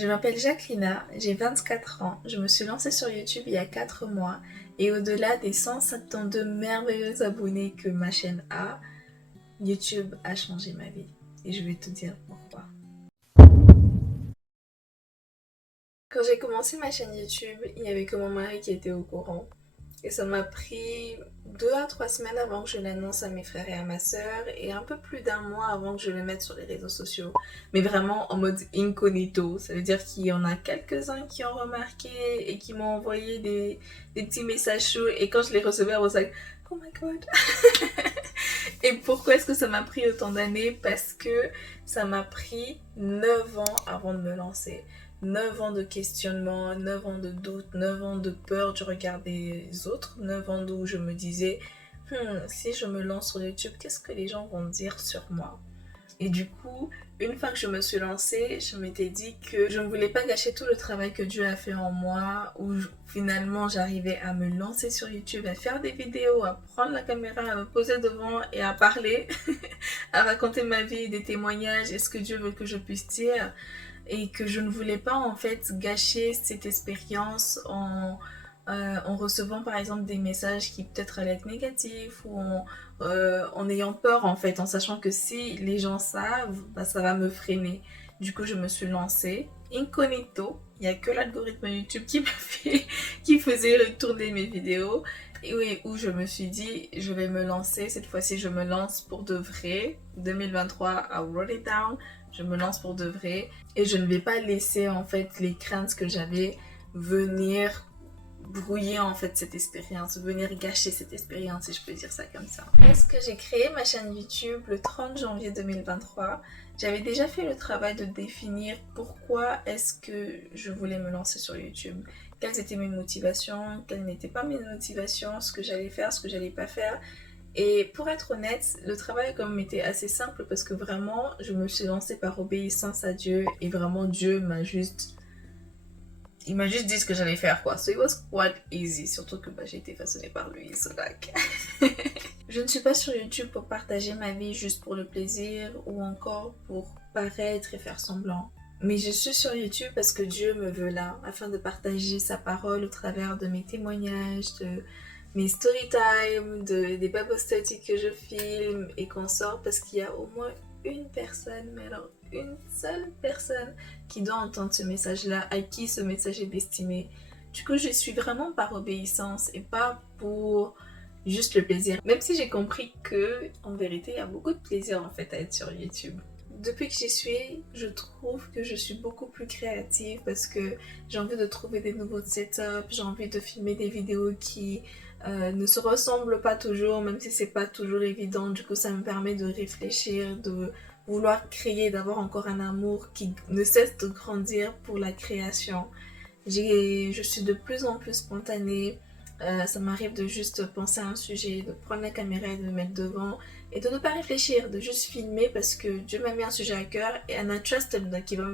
Je m'appelle Jacqueline, j'ai 24 ans, je me suis lancée sur YouTube il y a 4 mois et au-delà des 172 merveilleux abonnés que ma chaîne a, YouTube a changé ma vie et je vais te dire pourquoi. Quand j'ai commencé ma chaîne YouTube, il n'y avait que mon mari qui était au courant. Et ça m'a pris 2 à 3 semaines avant que je l'annonce à mes frères et à ma sœur et un peu plus d'un mois avant que je le mette sur les réseaux sociaux. Mais vraiment en mode incognito. Ça veut dire qu'il y en a quelques-uns qui ont remarqué et qui m'ont envoyé des petits messages chauds. Et quand je les recevais, I was like, oh my god. Et pourquoi est-ce que ça m'a pris autant d'années? Parce que ça m'a pris 9 ans avant de me lancer. 9 ans de questionnement, 9 ans de doute, 9 ans de peur du regard des autres, 9 ans où je me disais, si je me lance sur YouTube, qu'est-ce que les gens vont dire sur moi? Et du coup, une fois que je me suis lancée, je m'étais dit que je ne voulais pas gâcher tout le travail que Dieu a fait en moi, où finalement j'arrivais à me lancer sur YouTube, à faire des vidéos, à prendre la caméra, à me poser devant et à parler, à raconter ma vie, des témoignages et ce que Dieu veut que je puisse dire. Et que je ne voulais pas en fait gâcher cette expérience en recevant par exemple des messages qui peut-être allaient être négatifs ou en ayant peur en fait, en sachant que si les gens savent, bah, ça va me freiner. Du coup, je me suis lancée incognito. Il n'y a que l'algorithme YouTube qui m'a fait, qui faisait tourner mes vidéos. Et oui, où je me suis dit, je vais me lancer. Cette fois-ci, je me lance pour de vrai. 2023, I wrote it down. Je me lance pour de vrai. Et je ne vais pas laisser en fait les craintes que j'avais venir brouiller en fait cette expérience, venir gâcher cette expérience si je peux dire ça comme ça. Est-ce que j'ai créé ma chaîne YouTube le 30 janvier 2023? J'avais déjà fait le travail de définir pourquoi est-ce que je voulais me lancer sur YouTube. Quelles étaient mes motivations, quelles n'étaient pas mes motivations, ce que j'allais faire, ce que j'allais pas faire. Et pour être honnête, le travail quand même était assez simple parce que vraiment, je me suis lancée par obéissance à Dieu et vraiment Dieu m'a juste... Il m'a juste dit ce que j'allais faire quoi. So it was quite easy, surtout que bah, j'ai été façonnée par lui, so like... Je ne suis pas sur YouTube pour partager ma vie juste pour le plaisir ou encore pour paraître et faire semblant. Mais je suis sur YouTube parce que Dieu me veut là, afin de partager sa parole au travers de mes témoignages, de mes story time, des Bible studies que je filme et qu'on sort parce qu'il y a au moins une personne, mais alors une seule personne qui doit entendre ce message-là, à qui ce message est destiné. Du coup, je suis vraiment par obéissance et pas pour juste le plaisir. Même si j'ai compris que, en vérité, il y a beaucoup de plaisir en fait à être sur YouTube. Depuis que j'y suis, je trouve que je suis beaucoup plus créative parce que j'ai envie de trouver des nouveaux setups, j'ai envie de filmer des vidéos qui ne se ressemblent pas toujours, même si c'est pas toujours évident. Du coup, ça me permet de réfléchir, de vouloir créer, d'avoir encore un amour qui ne cesse de grandir pour la création. Je suis de plus en plus spontanée. Ça m'arrive de juste penser à un sujet, de prendre la caméra et de me mettre devant et de ne pas réfléchir, de juste filmer parce que Dieu m'a mis un sujet à cœur et un trust qui va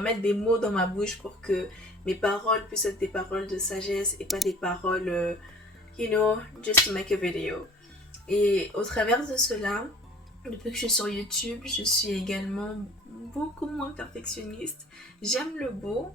mettre des mots dans ma bouche pour que mes paroles puissent être des paroles de sagesse et pas des paroles, you know, just to make a video. Et au travers de cela, depuis que je suis sur YouTube, je suis également beaucoup moins perfectionniste. J'aime le beau.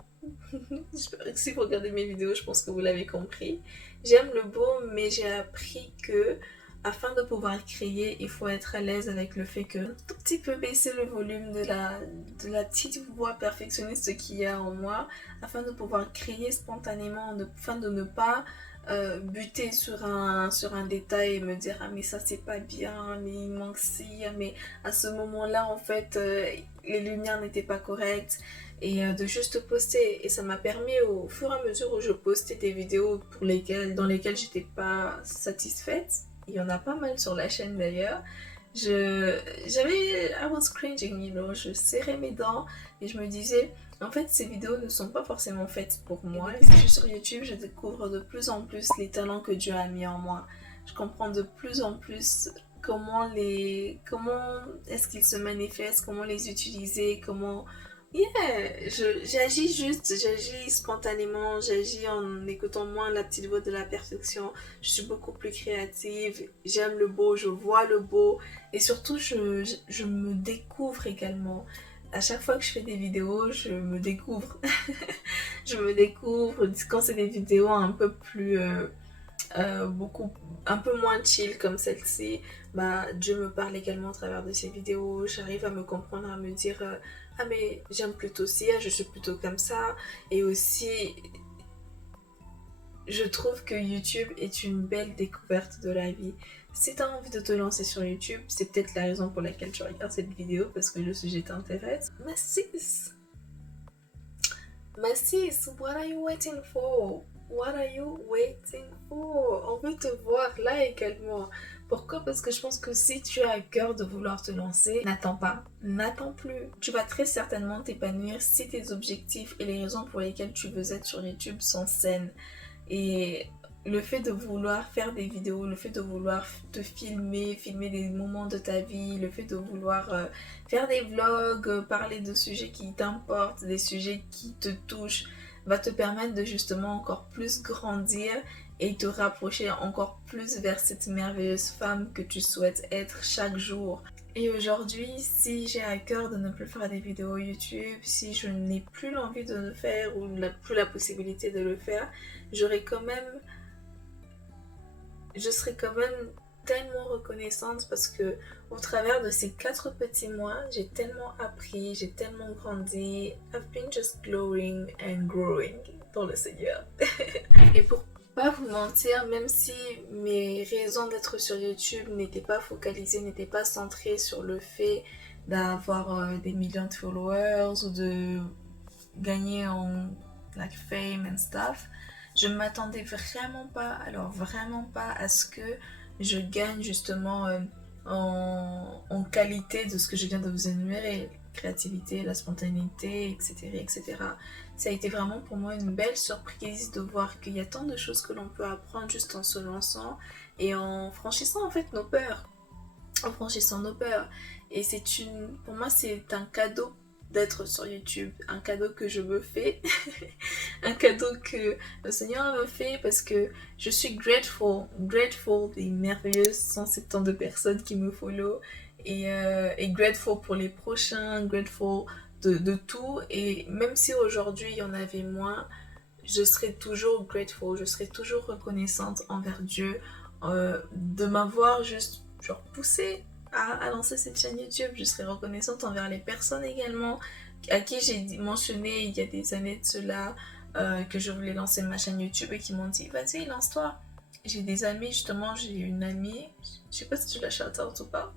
Si vous regardez mes vidéos, je pense que vous l'avez compris. J'aime le beau, mais j'ai appris que afin de pouvoir créer, il faut être à l'aise avec le fait que un tout petit peu baisser le volume de la petite voix perfectionniste qu'il y a en moi, afin de pouvoir créer spontanément, afin de ne pas buter sur un détail et me dire ah mais ça c'est pas bien, mais il manque ci, ah, mais à ce moment-là en fait les lumières n'étaient pas correctes et de juste poster. Et ça m'a permis au fur et à mesure où je postais des vidéos dans lesquelles j'étais pas satisfaite, il y en a pas mal sur la chaîne d'ailleurs, I was cringing, you know, je serrais mes dents et je me disais en fait, ces vidéos ne sont pas forcément faites pour moi. Et depuis que je suis sur YouTube, je découvre de plus en plus les talents que Dieu a mis en moi. Je comprends de plus en plus comment est-ce qu'ils se manifestent, comment les utiliser, comment... Yeah, j'agis spontanément, j'agis en écoutant moins la petite voix de la perfection. Je suis beaucoup plus créative, j'aime le beau, je vois le beau et surtout je me découvre également. à chaque fois que je fais des vidéos, je me découvre. Je me découvre quand c'est des vidéos un peu plus beaucoup un peu moins chill comme celle-ci, bah Dieu me parle également à travers de ces vidéos. J'arrive à me comprendre, à me dire ah mais j'aime plutôt ci, je suis plutôt comme ça. Et aussi je trouve que YouTube est une belle découverte de la vie. Si tu as envie de te lancer sur YouTube, c'est peut-être la raison pour laquelle tu regardes cette vidéo, parce que le sujet t'intéresse. Ma sis, what are you waiting for? What are you waiting for? On veut te voir là également. Pourquoi? Parce que je pense que si tu as à cœur de vouloir te lancer, n'attends pas, n'attends plus. Tu vas très certainement t'épanouir si tes objectifs et les raisons pour lesquelles tu veux être sur YouTube sont saines. Et le fait de vouloir faire des vidéos, le fait de vouloir te filmer, filmer des moments de ta vie, le fait de vouloir faire des vlogs, parler de sujets qui t'importent, des sujets qui te touchent, va te permettre de justement encore plus grandir et te rapprocher encore plus vers cette merveilleuse femme que tu souhaites être chaque jour. Et aujourd'hui, si j'ai à cœur de ne plus faire des vidéos YouTube, si je n'ai plus l'envie de le faire ou plus la possibilité de le faire, je serai quand même tellement reconnaissante parce que au travers de ces 4 petits mois, j'ai tellement appris, j'ai tellement grandi. I've been just glowing and growing dans le Seigneur. Et pour pas vous mentir, même si mes raisons d'être sur YouTube n'étaient pas focalisées, n'étaient pas centrées sur le fait d'avoir des millions de followers ou de gagner en like fame and stuff, je ne m'attendais vraiment pas, alors vraiment pas à ce que je gagne justement en qualité de ce que je viens de vous énumérer, créativité, la spontanéité, etc., etc. Ça a été vraiment pour moi une belle surprise de voir qu'il y a tant de choses que l'on peut apprendre juste en se lançant et en franchissant en fait nos peurs. En franchissant nos peurs. Et pour moi c'est un cadeau d'être sur YouTube, un cadeau que je me fais, un cadeau que le Seigneur me fait parce que je suis grateful des merveilleuses 172 personnes qui me follow et grateful pour les prochains, grateful de tout. Et même si aujourd'hui il y en avait moins, je serai toujours grateful, je serai toujours reconnaissante envers Dieu de m'avoir juste genre poussé à lancer cette chaîne YouTube. Je serai reconnaissante envers les personnes également à qui j'ai mentionné il y a des années de cela que je voulais lancer ma chaîne YouTube et qui m'ont dit vas-y lance-toi. J'ai des amis justement, j'ai une amie, je sais pas si tu la shout out ou pas.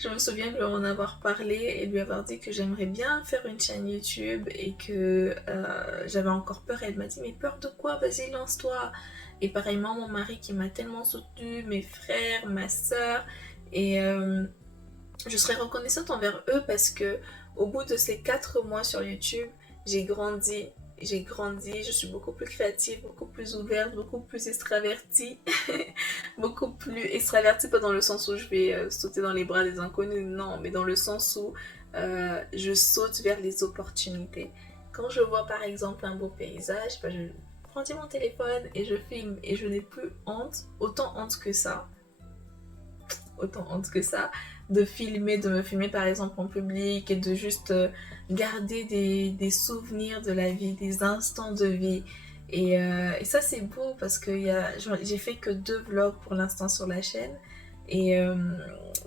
Je me souviens de lui en avoir parlé et lui avoir dit que j'aimerais bien faire une chaîne YouTube et que j'avais encore peur. Elle m'a dit mais peur de quoi? Vas-y lance-toi. Et pareillement mon mari qui m'a tellement soutenue, mes frères, ma soeur. Et je serais reconnaissante envers eux parce que au bout de ces 4 mois sur YouTube, j'ai grandi, je suis beaucoup plus créative, beaucoup plus ouverte, beaucoup plus extravertie. Beaucoup plus extravertie, pas dans le sens où je vais sauter dans les bras des inconnus, non, mais dans le sens où je saute vers les opportunités. Quand je vois par exemple un beau paysage, bah, je prends mon téléphone et je filme et je n'ai plus honte, autant honte que ça, de me filmer par exemple en public et de juste garder des souvenirs de la vie, des instants de vie. Et ça c'est beau parce que j'ai fait que 2 vlogs pour l'instant sur la chaîne. Et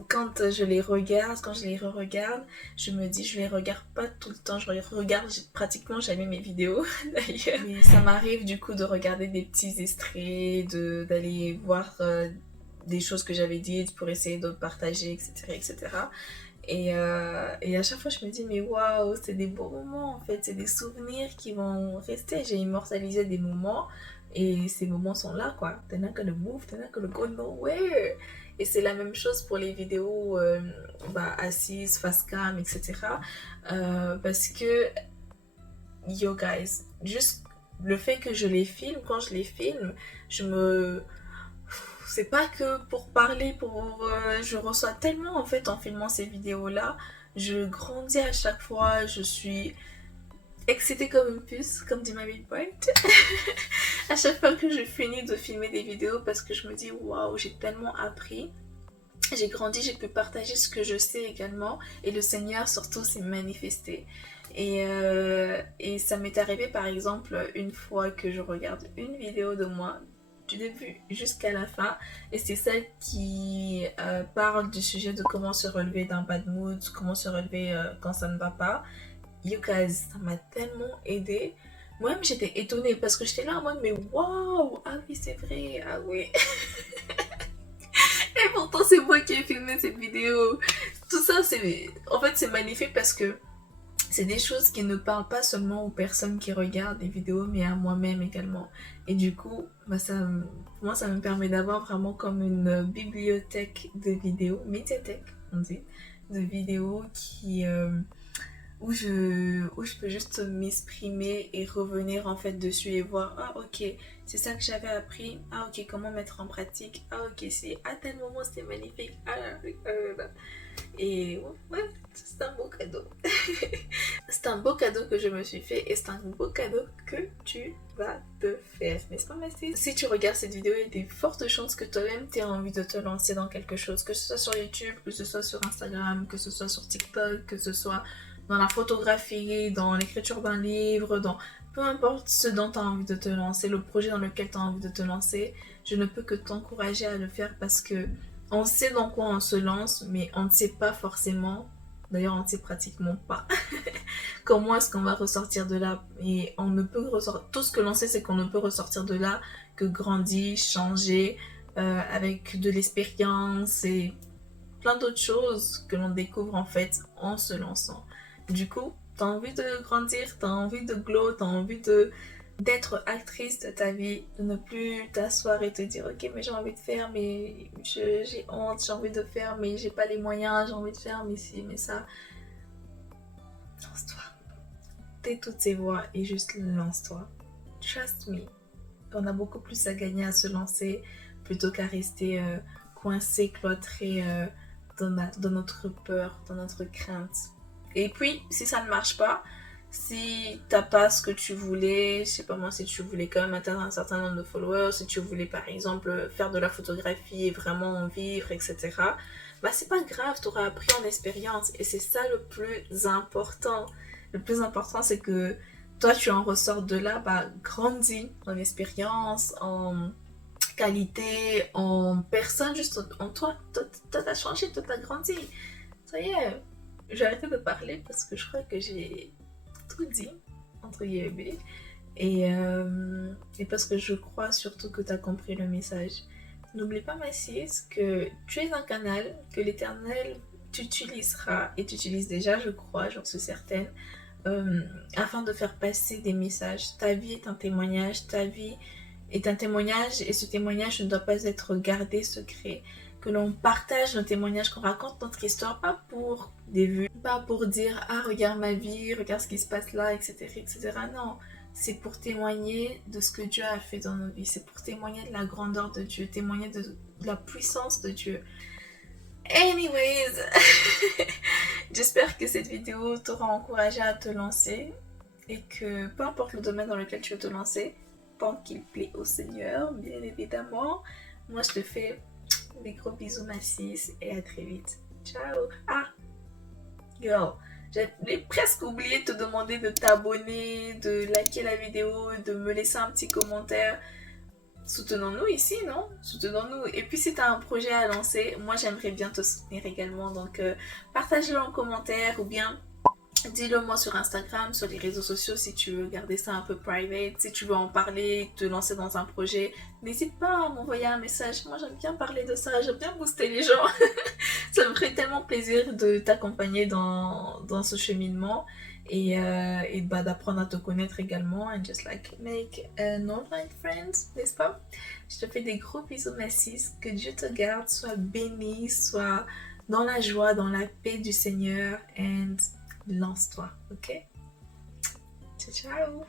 quand je les re-regarde, je me dis, je les regarde pas tout le temps, je les regarde pratiquement jamais mes vidéos d'ailleurs. Mais ça m'arrive du coup de regarder des petits extraits, d'aller voir des choses que j'avais dites pour essayer de partager, etc. etc. Et à chaque fois, je me dis, mais waouh, c'est des beaux moments en fait, c'est des souvenirs qui vont rester. J'ai immortalisé des moments et ces moments sont là quoi. They're not gonna move, they're not gonna go nowhere. Et c'est la même chose pour les vidéos assises, face cam, etc. Parce que, yo guys, juste le fait que je les filme, quand je les filme, c'est pas que pour parler, je reçois tellement en fait en filmant ces vidéos-là. Je grandis à chaque fois, je suis excitée comme une puce, comme dit ma big Bright. À chaque fois que je finis de filmer des vidéos parce que je me dis waouh, j'ai tellement appris. j'ai grandi, j'ai pu partager ce que je sais également et le Seigneur surtout s'est manifesté. Et ça m'est arrivé par exemple une fois que je regarde une vidéo de moi du début jusqu'à la fin et c'est celle qui parle du sujet de comment se relever d'un bad mood, comment se relever quand ça ne va pas. You guys, ça m'a tellement aidé. Moi-même j'étais étonnée parce que j'étais là en mode mais waouh, ah oui c'est vrai, ah oui. Et pourtant, c'est moi qui ai filmé cette vidéo. Tout ça, en fait, c'est magnifique parce que c'est des choses qui ne parlent pas seulement aux personnes qui regardent les vidéos, mais à moi-même également. Et du coup, bah, pour moi, ça me permet d'avoir vraiment comme une bibliothèque de vidéos, médiathèque, on dit, de vidéos où je peux juste m'exprimer et revenir en fait dessus et voir, ah ok, c'est ça que j'avais appris, ah ok, comment mettre en pratique, ah ok, c'est à tel moment c'était magnifique, ah là, là. Et ouais, c'est un beau cadeau. C'est un beau cadeau que je me suis fait et c'est un beau cadeau que tu vas te faire, n'est-ce pas Mathis? Si tu regardes cette vidéo, il y a des fortes chances que toi-même tu aies envie de te lancer dans quelque chose, que ce soit sur YouTube, que ce soit sur Instagram, que ce soit sur TikTok, que ce soit dans la photographie, dans l'écriture d'un livre, dans peu importe ce dont tu as envie de te lancer, le projet dans lequel tu as envie de te lancer, je ne peux que t'encourager à le faire parce que on sait dans quoi on se lance, mais on ne sait pas forcément, d'ailleurs on ne sait pratiquement pas comment est-ce qu'on va ressortir de là. Et on ne peut ressortir, tout ce que l'on sait c'est qu'on ne peut ressortir de là que grandir, changer, avec de l'expérience et plein d'autres choses que l'on découvre en fait en se lançant. Du coup, t'as envie de grandir, t'as envie de glow, t'as envie d'être actrice de ta vie, de ne plus t'asseoir et te dire ok mais j'ai envie de faire mais j'ai honte, j'ai envie de faire mais j'ai pas les moyens, j'ai envie de faire mais ci, mais ça. Lance-toi. Tais toutes ces voix et juste lance-toi. Trust me. On a beaucoup plus à gagner à se lancer plutôt qu'à rester coincé, cloîtré dans notre peur, dans notre crainte. Et puis, si ça ne marche pas, si t'as pas ce que tu voulais, je sais pas moi, si tu voulais quand même atteindre un certain nombre de followers, si tu voulais par exemple faire de la photographie et vraiment en vivre, etc. Bah c'est pas grave, t'auras appris en expérience et c'est ça le plus important. Le plus important c'est que toi tu en ressors de là, bah grandis en expérience, en qualité, en personne, juste en toi. Toi t'as changé, toi t'as grandi. Ça y est, j'ai arrêté de parler parce que je crois que j'ai tout dit, entre guillemets. Et parce que je crois surtout que tu as compris le message. N'oublie pas, Mathis, que tu es un canal que l'Éternel t'utilisera et t'utilise déjà, je crois, j'en suis certaine, afin de faire passer des messages. Ta vie est un témoignage, ta vie est un témoignage et ce témoignage ne doit pas être gardé secret. Que l'on partage nos témoignages, qu'on raconte notre histoire, pas pour des vues, pas pour dire ah regarde ma vie, regarde ce qui se passe là, etc. etc. Non, c'est pour témoigner de ce que Dieu a fait dans nos vies, c'est pour témoigner de la grandeur de Dieu, témoigner de la puissance de Dieu. Anyways, j'espère que cette vidéo t'aura encouragé à te lancer et que peu importe le domaine dans lequel tu veux te lancer, tant qu'il plaît au Seigneur, bien évidemment, moi je te fais des gros bisous Mathis et à très vite. Ciao. Ah, girl, j'avais presque oublié de te demander de t'abonner, de liker la vidéo, de me laisser un petit commentaire. Soutenons-nous ici, non? Soutenons-nous. Et puis si tu as un projet à lancer, moi j'aimerais bien te soutenir également. Donc partage-le en commentaire ou bien dis-le moi sur Instagram, sur les réseaux sociaux si tu veux garder ça un peu private, si tu veux en parler, te lancer dans un projet, n'hésite pas à m'envoyer un message. Moi j'aime bien parler de ça, j'aime bien booster les gens. Ça me ferait tellement plaisir de t'accompagner dans ce cheminement et bah, d'apprendre à te connaître également and just like make an online friend, n'est-ce pas? Je te fais des gros bisous Mathis, que Dieu te garde, sois béni, sois dans la joie, dans la paix du Seigneur and lance-toi, ok? Ciao, ciao!